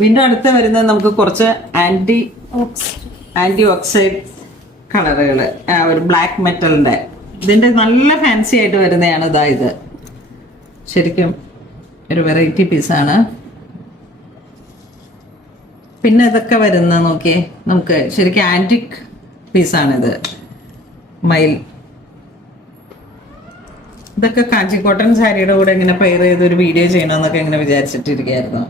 വീണ്ടും അടുത്ത വരുന്നത് നമുക്ക് കുറച്ച് ആന്റി ഓക്സൈഡ് കളറുകൾ, ഒരു ബ്ലാക്ക് മെറ്റലിന്റെ ഇതിന്റെ നല്ല ഫാൻസി ആയിട്ട് വരുന്നതാണ് ഇതാ ഇത്. ശരിക്കും ഒരു വെറൈറ്റി പീസാണ്. പിന്നെ ഇതൊക്കെ വരുന്ന നോക്കിയേ, നമുക്ക് ശരിക്കും ആന്റിക് പീസാണിത്. മയിൽ ഇതൊക്കെ കാഞ്ചി കോട്ടൺ സാരിയുടെ കൂടെ ഇങ്ങനെ പെയർ ചെയ്ത് ഒരു വീഡിയോ ചെയ്യണമെന്നൊക്കെ ഇങ്ങനെ വിചാരിച്ചിട്ടിരിക്കുകയായിരുന്നു.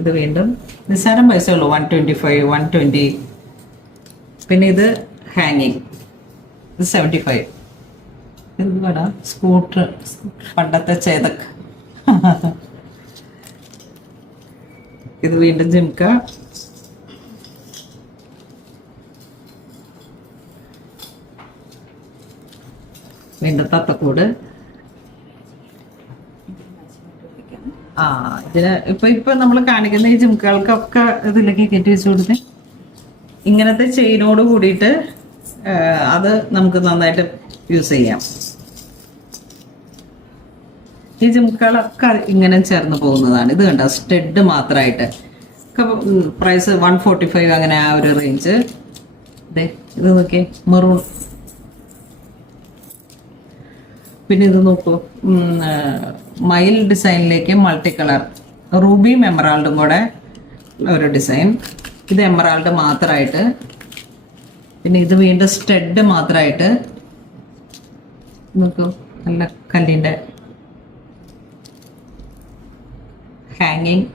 ഇത് വീണ്ടും നിസ്സാരം പൈസ ഉള്ളൂ, 125, 120. പിന്നെ ഇത് ഹാങ്ങിങ്, ഇത് 75. ഇത് വേടാ സ്കൂട്ടർ, പണ്ടത്തെ ചേതക്. ഇത് വീണ്ടും ജിംക. വീണ്ടും തത്തക്കൂട്. ഇതിന് ഇപ്പൊ നമ്മൾ കാണിക്കുന്ന ഈ ജിംകകൾക്കൊക്കെ ഇതിലേക്ക് കയറ്റി വെച്ച് കൊടുത്ത് ഇങ്ങനത്തെ ചെയിനോട് കൂടിയിട്ട് അത് നമുക്ക് നന്നായിട്ട് യൂസ് ചെയ്യാം. ഈ ജിംകകളൊക്കെ ഇങ്ങനെ ചേർന്ന് പോകുന്നതാണ്. ഇത് കണ്ടോ, സ്റ്റഡ് മാത്രമായിട്ട് പ്രൈസ് 145 അങ്ങനെ ആ ഒരു റേഞ്ച്. ഇത് നോക്കിയേ, മെറൂൺ. പിന്നെ ഇത് നോക്കൂ, മയിൽ ഡിസൈനിലേക്ക് മൾട്ടി കളർ റൂബിയും എമറാൾഡും കൂടെ ഒരു ഡിസൈൻ. ഇത് എമറാൾഡ് മാത്രമായിട്ട്. പിന്നെ ഇത് വീണ്ടും സ്റ്റഡ് മാത്രമായിട്ട്. നോക്കൂ, നല്ല കല്ലിൻ്റെ ഹാങ്ങിങ്.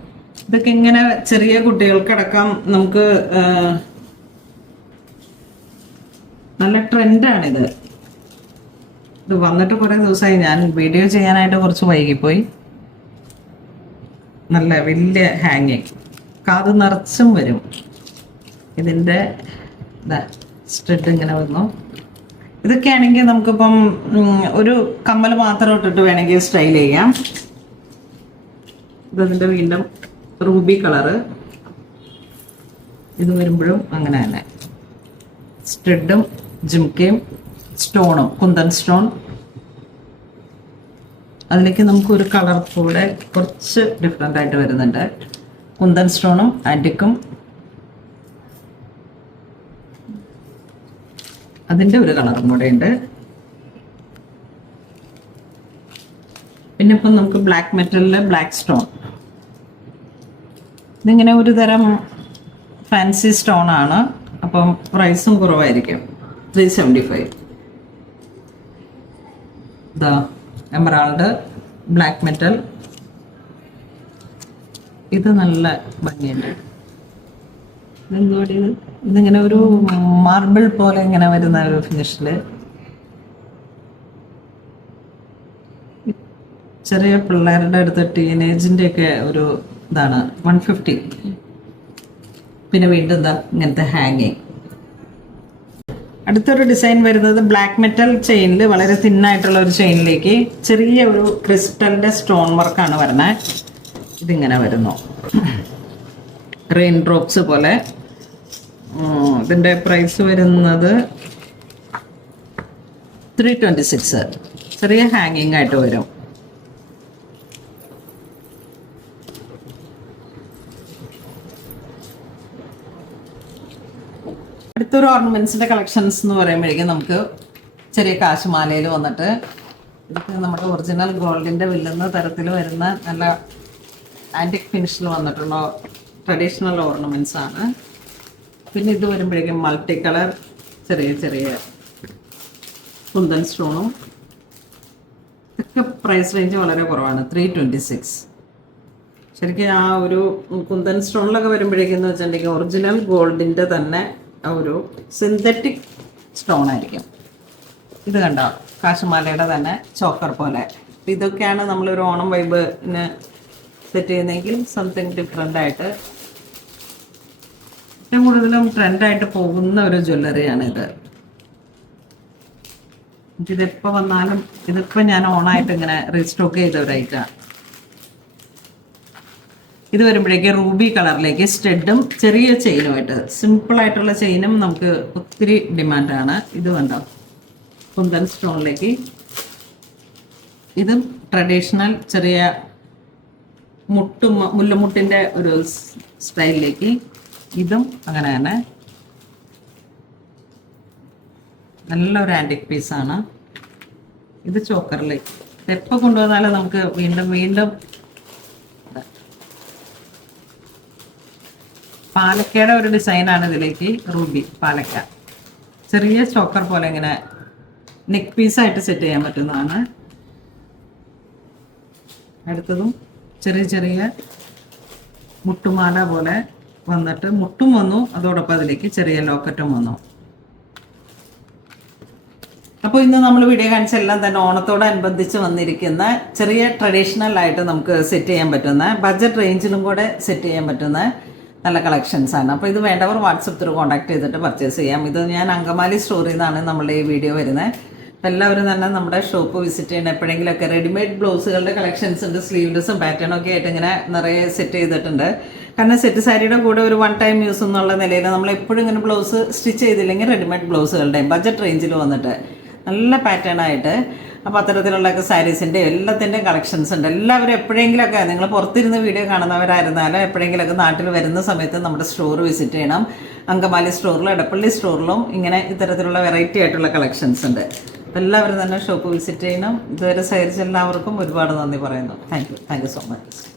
ഇതൊക്കെ ഇങ്ങനെ ചെറിയ കുട്ടികൾക്കടക്കം നമുക്ക് നല്ല ട്രെൻഡാണിത്. ഇത് വന്നിട്ട് കുറേ ദിവസമായി, ഞാൻ വീഡിയോ ചെയ്യാനായിട്ട് കുറച്ച് വൈകിപ്പോയി. നല്ല വലിയ ഹാങ്ങിങ്, കാത് നിറച്ചും വരും. ഇതിൻ്റെ സ്റ്റഡ് ഇങ്ങനെ വന്നു. ഇതൊക്കെ ആണെങ്കിൽ നമുക്കിപ്പം ഒരു കമ്മൽ മാത്രം ഇട്ടിട്ട് വേണമെങ്കിൽ സ്റ്റൈൽ ചെയ്യാം. ഇതിൻ്റെ വീണ്ടും റൂബി കളറ്. ഇത് വരുമ്പോഴും അങ്ങനെ തന്നെ സ്റ്റഡും ജിംക്കയും സ്റ്റോണും, കുന്തൻ സ്റ്റോൺ. അതിലേക്ക് നമുക്കൊരു കളർ കൂടെ കുറച്ച് ഡിഫറെൻ്റ് ആയിട്ട് വരുന്നുണ്ട്. കുന്തൻ സ്റ്റോണും ആൻറ്റിക്കും അതിൻ്റെ ഒരു കളറും കൂടെ ഉണ്ട്. പിന്നെ ഇപ്പം നമുക്ക് ബ്ലാക്ക് മെറ്റലിൽ ബ്ലാക്ക് സ്റ്റോൺ. ഇതിങ്ങനെ ഒരു തരം ഫാൻസി സ്റ്റോൺ ആണ്. അപ്പം പ്രൈസും കുറവായിരിക്കും, 375. ഇതാ എമറാൾഡ്, ബ്ലാക്ക് മെറ്റൽ. ഇത് നല്ല ഭംഗിയുണ്ട്. ഇതെന്തുകൂടി, ഇതിങ്ങനെ ഒരു മാർബിൾ പോലെ ഇങ്ങനെ വരുന്ന ഒരു ഫിനിഷില്. ചെറിയ പിള്ളേരുടെ അടുത്ത് ടീനേജിൻ്റെ ഒക്കെ ഒരു ഇതാണ്, 150. പിന്നെ വീണ്ടും എന്താ ഇങ്ങനത്തെ ഹാങ്ങിങ്. അടുത്തൊരു ഡിസൈൻ വരുന്നത് ബ്ലാക്ക് മെറ്റൽ ചെയിനിൽ വളരെ തിന്നായിട്ടുള്ള ഒരു ചെയിനിലേക്ക് ചെറിയ ഒരു ക്രിസ്റ്റലിന്റെ സ്റ്റോൺ വർക്കാണ് വരുന്നത്. ഇതിങ്ങനെ വരുന്നു, റെയിൻ ഡ്രോപ്സ് പോലെ. ഇതിന്റെ പ്രൈസ് വരുന്നത് 326. ചെറിയ ഹാങ്ങിങ് ആയിട്ട് വരും. അടുത്തൊരു ഓർണമെന്റ്സിന്റെ കളക്ഷൻസ് എന്ന് പറയുമ്പോഴേക്കും നമുക്ക് ചെറിയ കാശുമാലയിൽ വന്നിട്ട് ഇതൊക്കെ നമ്മുടെ ഒറിജിനൽ ഗോൾഡിന്റെ വില്ലുന്ന തരത്തിൽ വരുന്ന നല്ല ആന്റിക് ഫിനിഷിൽ വന്നിട്ടുള്ള ട്രഡീഷണൽ ഓർണമെന്റ്സ് ആണ്. പിന്നെ ഇത് വരുമ്പോഴേക്കും മൾട്ടി കളർ ചെറിയ ചെറിയ കുന്തൻ സ്റ്റോണും. ഇതൊക്കെ പ്രൈസ് റേഞ്ച് വളരെ കുറവാണ്, 326. ശരിക്കും ആ ഒരു കുന്തൻ സ്റ്റോണിലൊക്കെ വരുമ്പോഴേക്കും എന്ന് വെച്ചിട്ടുണ്ടെങ്കിൽ ഒറിജിനൽ ഗോൾഡിന്റെ തന്നെ ഒരു സിന്തറ്റിക് സ്റ്റോൺ ആയിരിക്കും. ഇത് കണ്ടോ, കാശുമാലയുടെ തന്നെ ചോക്കർ പോലെ. ഇതൊക്കെയാണ് നമ്മളൊരു ഓണം വൈബിന് സെറ്റ് ചെയ്യുന്നതെങ്കിൽ സംതിങ് ഡിഫറെൻ്റ് ആയിട്ട് ഏറ്റവും കൂടുതലും ട്രെൻഡായിട്ട് പോകുന്ന ഒരു ജ്വല്ലറിയാണ് ഇത്. ഇതിപ്പോൾ വന്നാലും ഇതിപ്പോൾ ഞാൻ ഓണായിട്ട് ഇങ്ങനെ റീസ്റ്റോക്ക് ചെയ്ത ഒരു ഐറ്റമാണ്. ഇത് വരുമ്പോഴേക്ക് റൂബി കളറിലേക്ക് സ്റ്റഡും ചെറിയ ചെയിനുമായിട്ട്, സിമ്പിളായിട്ടുള്ള ചെയിനും നമുക്ക് ഒത്തിരി ഡിമാൻഡാണ്. ഇത് കണ്ടോ, കുന്തൻ സ്റ്റോണിലേക്ക്. ഇതും ട്രഡീഷണൽ ചെറിയ മുല്ലമുട്ടിൻ്റെ ഒരു സ്റ്റൈലിലേക്ക്. ഇതും അങ്ങനെ തന്നെ നല്ലൊരു ആൻറ്റിക് പീസാണ്. ഇത് ചോക്കറിലേക്ക് എപ്പോൾ കൊണ്ടുവന്നാലും നമുക്ക് വീണ്ടും വീണ്ടും. പാലക്കയുടെ ഒരു ഡിസൈനാണ് ഇതിലേക്ക്. റൂബി പാലക്ക ചെറിയ ചോക്കർ പോലെ ഇങ്ങനെ നെക്ക് പീസായിട്ട് സെറ്റ് ചെയ്യാൻ പറ്റുന്നതാണ്. അടുത്തതും ചെറിയ ചെറിയ മുട്ടുമാല പോലെ വന്നിട്ട് മുട്ടും വന്നു, അതോടൊപ്പം അതിലേക്ക് ചെറിയ ലോക്കറ്റും വന്നു. അപ്പോൾ ഇന്ന് നമ്മൾ വീഡിയോ കാണിച്ചെല്ലാം തന്നെ ഓണത്തോടനുബന്ധിച്ച് വന്നിരിക്കുന്ന ചെറിയ ട്രഡീഷണൽ ആയിട്ട് നമുക്ക് സെറ്റ് ചെയ്യാൻ പറ്റുന്ന, ബഡ്ജറ്റ് റേഞ്ചിലും കൂടെ സെറ്റ് ചെയ്യാൻ പറ്റുന്ന നല്ല കളക്ഷൻസ് ആണ്. അപ്പോൾ ഇത് വേണ്ടവർ വാട്സപ്പ് ത്രൂ കോൺടാക്ട് ചെയ്തിട്ട് പർച്ചേസ് ചെയ്യാം. ഇത് ഞാൻ അങ്കമാലി സ്റ്റോറിൽ നിന്നാണ് നമ്മളുടെ ഈ വീഡിയോ വരുന്നത്. അപ്പോൾ എല്ലാവരും തന്നെ നമ്മുടെ ഷോപ്പ് വിസിറ്റ് ചെയ്യണം. എപ്പോഴെങ്കിലുമൊക്കെ റെഡിമെയ്ഡ് ബ്ലൗസുകളുടെ കളക്ഷൻസ് ഉണ്ട്, സ്ലീവ്ലെസ്സും പാറ്റേണും ഒക്കെ ആയിട്ട് ഇങ്ങനെ നിറയെ സെറ്റ് ചെയ്തിട്ടുണ്ട്. കാരണം സെറ്റ് സാരിയുടെ കൂടെ ഒരു വൺ ടൈം യൂസ് എന്നുള്ള നിലയിൽ നമ്മൾ എപ്പോഴും ഇങ്ങനെ ബ്ലൗസ് സ്റ്റിച്ച് ചെയ്തില്ലെങ്കിൽ റെഡിമെയ്ഡ് ബ്ലൗസുകളുടെയും ബഡ്ജറ്റ് റേഞ്ചിൽ വന്നിട്ട് നല്ല പാറ്റേൺ ആയിട്ട്. അപ്പോൾ അത്തരത്തിലുള്ളൊക്കെ സാരീസിൻ്റെ എല്ലാത്തിൻ്റെയും കളക്ഷൻസ് ഉണ്ട്. എല്ലാവരും എപ്പോഴെങ്കിലുമൊക്കെ നിങ്ങൾ പുറത്തിരുന്ന് വീഡിയോ കാണുന്നവരായിരുന്നാലും എപ്പോഴെങ്കിലുമൊക്കെ നാട്ടിൽ വരുന്ന സമയത്ത് നമ്മുടെ സ്റ്റോർ വിസിറ്റ് ചെയ്യണം. അങ്കമാലി സ്റ്റോറിലും എടപ്പള്ളി സ്റ്റോറിലും ഇങ്ങനെ ഇത്തരത്തിലുള്ള വെറൈറ്റി ആയിട്ടുള്ള കളക്ഷൻസ് ഉണ്ട്. അപ്പോൾ എല്ലാവരും തന്നെ ഷോപ്പ് വിസിറ്റ് ചെയ്യണം. ഇതുവരെ സഹകരിച്ച എല്ലാവർക്കും ഒരുപാട് നന്ദി പറയുന്നു. Thank you so much.